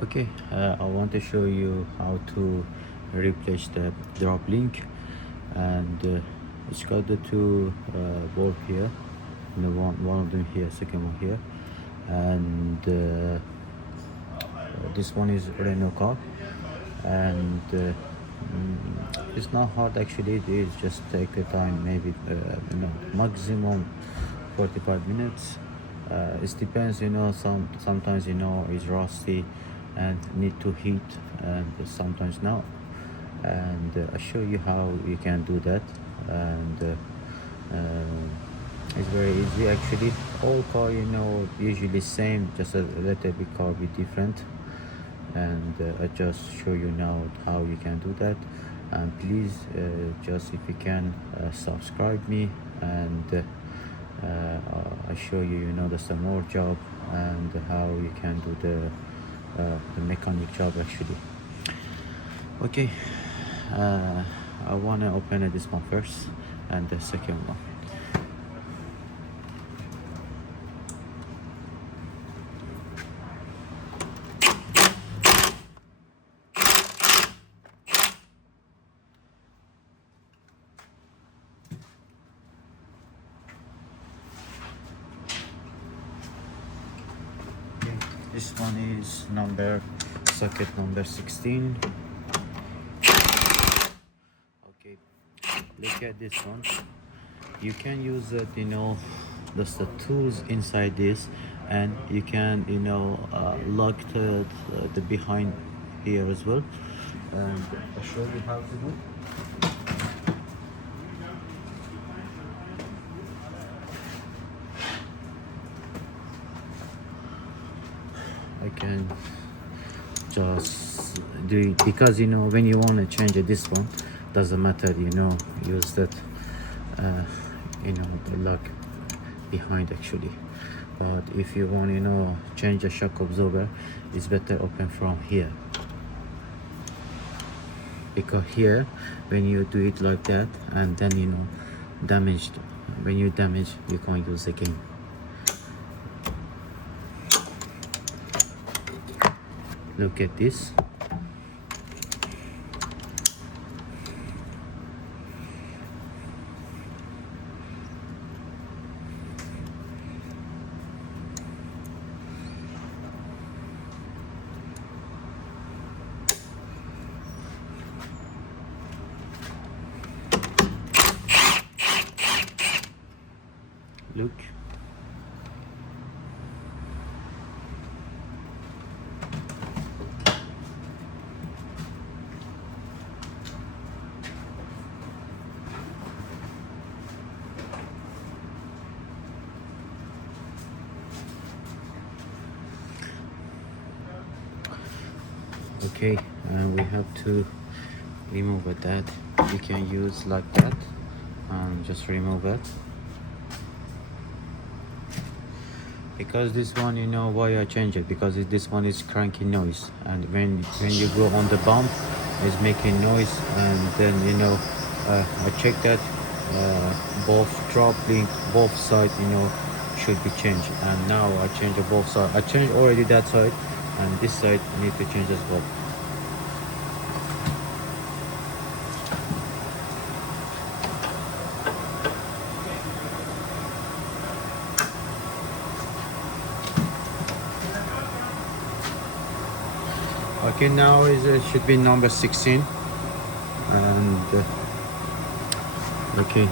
Okay, I want to show you how to replace the drop link, and it's got the two bolt here, and the one of them here, second one here, and this one is Renault car, and it's not hard actually. It is just take the time, maybe maximum 45 minutes. It depends, sometimes it's rusty and need to heat, and sometimes now, and I show you how you can do that. And it's very easy actually. All car, usually same, just a little bit car be different, and I just show you now how you can do that. And please, just if you can, subscribe me, and I show you, there's some more job, and how you can do the mechanic job actually. Okay, I want to open this one first, and the second one. This one is socket number 16. Okay, look at this one. You can use it, there's the tools inside this, and you can, lock the behind here as well. And I'll show you how to do. I can just do it because when you want to change this one, doesn't matter, use that the lock behind actually. But if you want change the shock absorber, it's better open from here, because here when you do it like that, and then damaged, when you damage, you can't use again. Look at this. Look. Okay, and we have to remove that. You can use like that and just remove it, because this one, why I change it, because this one is cranking noise, and when you go on the bump, it's making noise. And then I check that both drop link, both side, should be changed. And now I change both side. I changed already that side, and this side I need to change as well. Okay, now it should be number 16, and okay.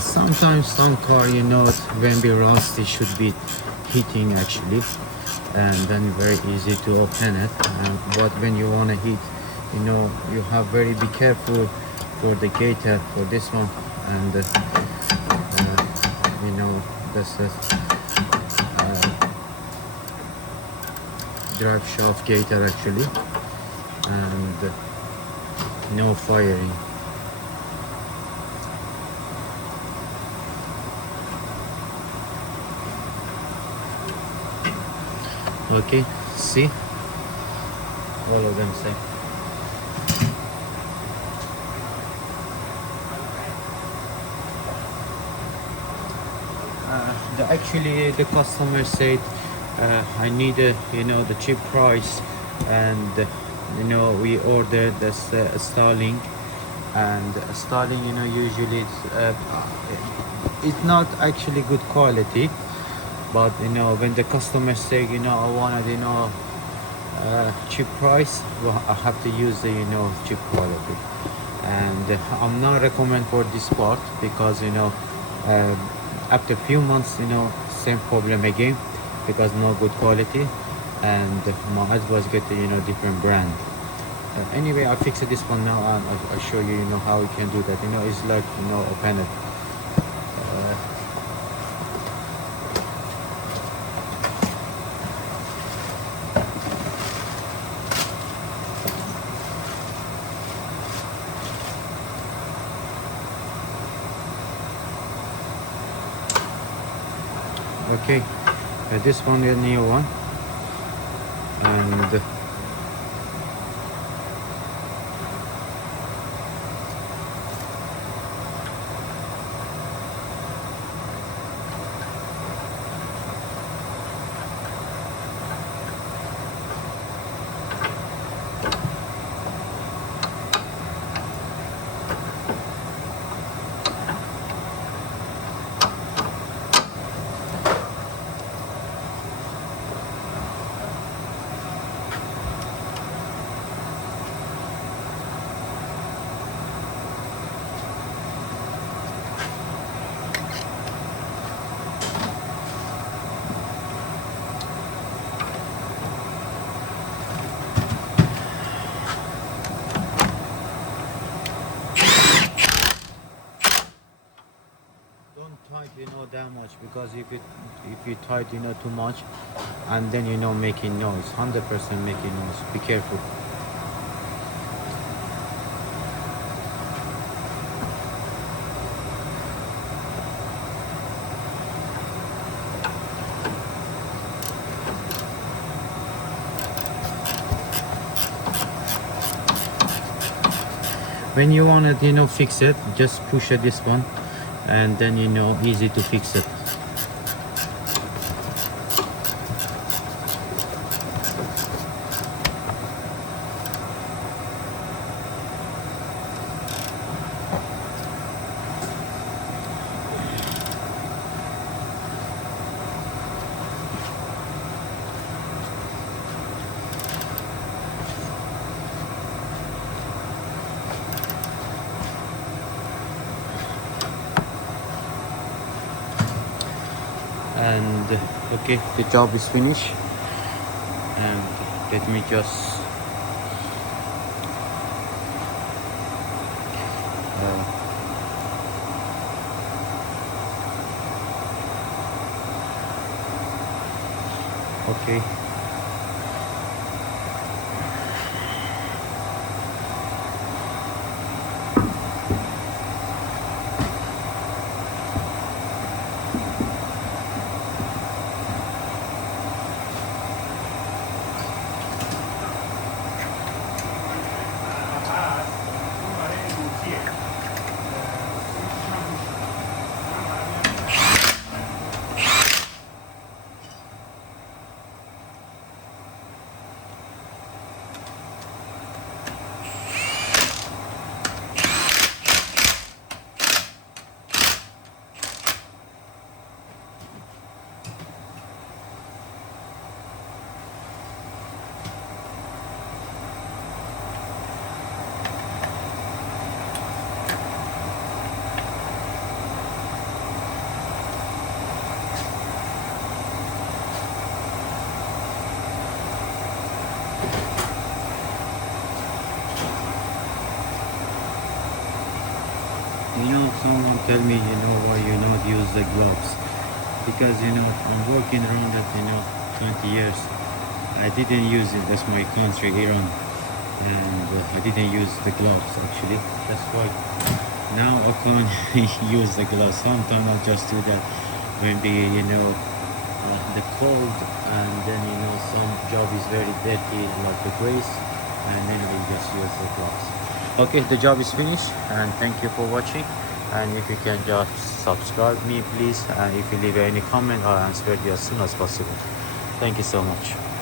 Sometimes some car, when be rusty, should be heating actually, and then very easy to open it. But when you want to heat, you have very be careful for the gator for this one, and this is drive shaft gator actually, and no firing. Okay, see, all of them same. Actually, the customer said I need a, the cheap price, and we ordered this Starlink, and Starlink, usually it's not actually good quality, but when the customer say, I wanted, cheap price, well, I have to use the, cheap quality. And I'm not recommend for this part because um, after few months, same problem again, because no good quality, and my ad was getting, different brand. Anyway, I fixed this one now, and I'll show you, how you can do that. It's like, open it. Okay, this one is a new one, and don't tight, that much, because if you tight, too much, and then making noise, 100% making noise. Be careful. When you want it, fix it, just push it this one, and then easy to fix it. And okay, the job is finished, and let me just okay. Someone tell me, why you not use the gloves? Because I'm working around that 20 years. I didn't use it. That's my country, Iran, and I didn't use the gloves actually. That's why now I can't use the gloves. Sometimes I just do that when the the cold, and then job is very dirty, like the grease, and then we'll just use the gloves. Okay, the job is finished, and thank you for watching. And if you can just subscribe me please, and if you leave any comment, I'll answer you as soon as possible. Thank you so much.